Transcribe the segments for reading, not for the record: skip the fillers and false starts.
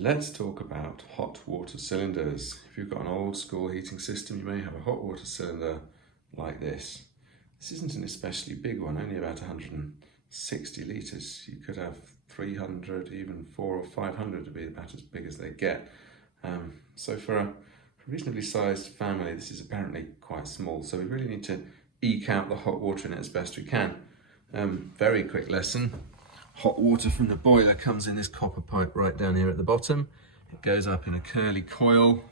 Let's talk about hot water cylinders. If you've got an old school heating system, you may have a hot water cylinder like this. This isn't an especially big one, only about 160 litres. You could have 300, even 400 or 500 to be about as big as they get. So for a reasonably sized family, this is apparently quite small. So we really need to eke out the hot water in it as best we can. Very quick lesson. Hot water from the boiler comes in this copper pipe right down here at the bottom. It goes up in a curly coil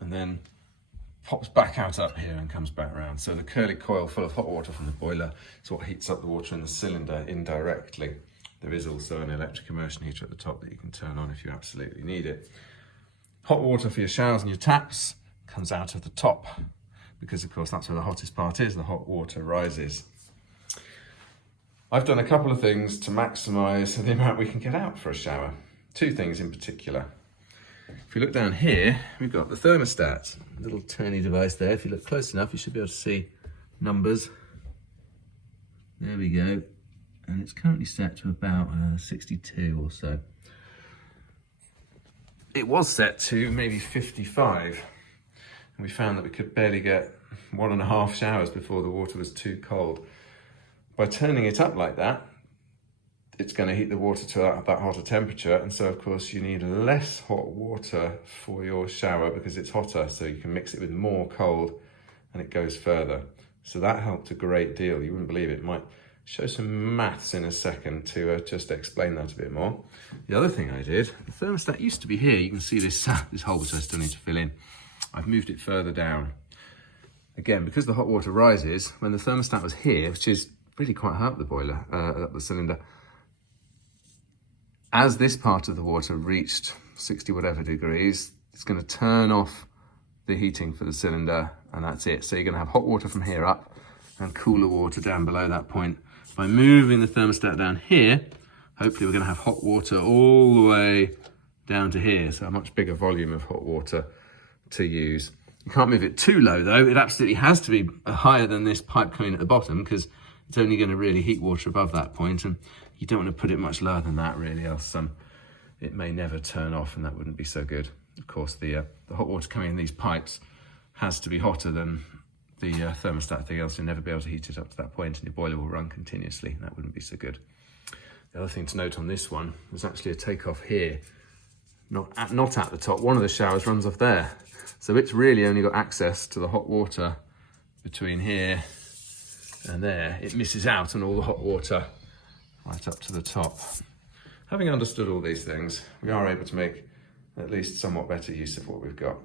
and then pops back out up here and comes back around. So the curly coil full of hot water from the boiler is what heats up the water in the cylinder indirectly. There is also an electric immersion heater at the top that you can turn on if you absolutely need it. Hot water for your showers and your taps comes out of the top because of course that's where the hottest part is, the hot water rises. I've done a couple of things to maximise the amount we can get out for a shower. Two things in particular. If you look down here, we've got the thermostat, a little turny device there. If you look close enough, you should be able to see numbers. There we go. And it's currently set to about 62 or so. It was set to maybe 55. And we found that we could barely get 1.5 showers before the water was too cold. By turning it up like that, it's going to heat the water to that hotter temperature, and so of course you need less hot water for your shower because it's hotter, so you can mix it with more cold and it goes further. So that helped a great deal. You wouldn't believe it. Might show some maths in a second to just explain that a bit more. The other thing I did, the thermostat used to be here. You can see this hole which I still need to fill in. I've moved it further down. Again, because the hot water rises, when the thermostat was here, which is really quite high up the boiler, up the cylinder. As this part of the water reached 60 whatever degrees, it's going to turn off the heating for the cylinder and that's it. So you're going to have hot water from here up and cooler water down below that point. By moving the thermostat down here, hopefully we're going to have hot water all the way down to here. So a much bigger volume of hot water to use. You can't move it too low though. It absolutely has to be higher than this pipe coming at the bottom because it's only going to really heat water above that point, and you don't want to put it much lower than that really, else it may never turn off and that wouldn't be so good. Of course, the hot water coming in these pipes has to be hotter than the thermostat thing, else you'll never be able to heat it up to that point and your boiler will run continuously and that wouldn't be so good. The other thing to note on this one, there's actually a takeoff here, not at the top. One of the showers runs off there. So it's really only got access to the hot water between here and there. It misses out on all the hot water right up to the top. Having understood all these things, we are able to make at least somewhat better use of what we've got.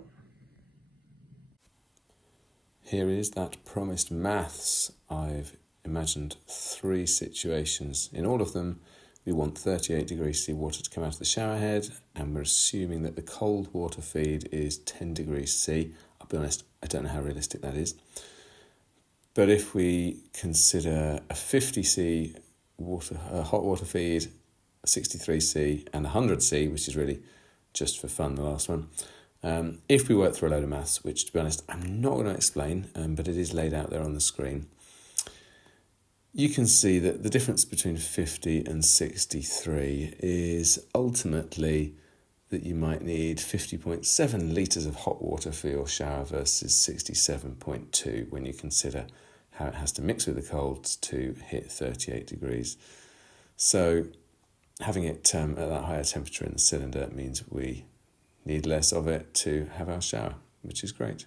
Here is that promised maths. I've imagined 3 situations. In all of them, we want 38 degrees C water to come out of the shower head, and we're assuming that the cold water feed is 10 degrees C. I'll be honest, I don't know how realistic that is. But if we consider a 50C hot water feed, a 63C and 100C, which is really just for fun, the last one, if we work through a load of maths, which to be honest, I'm not going to explain, but it is laid out there on the screen, you can see that the difference between 50 and 63 is ultimately that you might need 50.7 litres of hot water for your shower versus 67.2 when you consider how it has to mix with the colds to hit 38 degrees. So having it at that higher temperature in the cylinder means we need less of it to have our shower, which is great.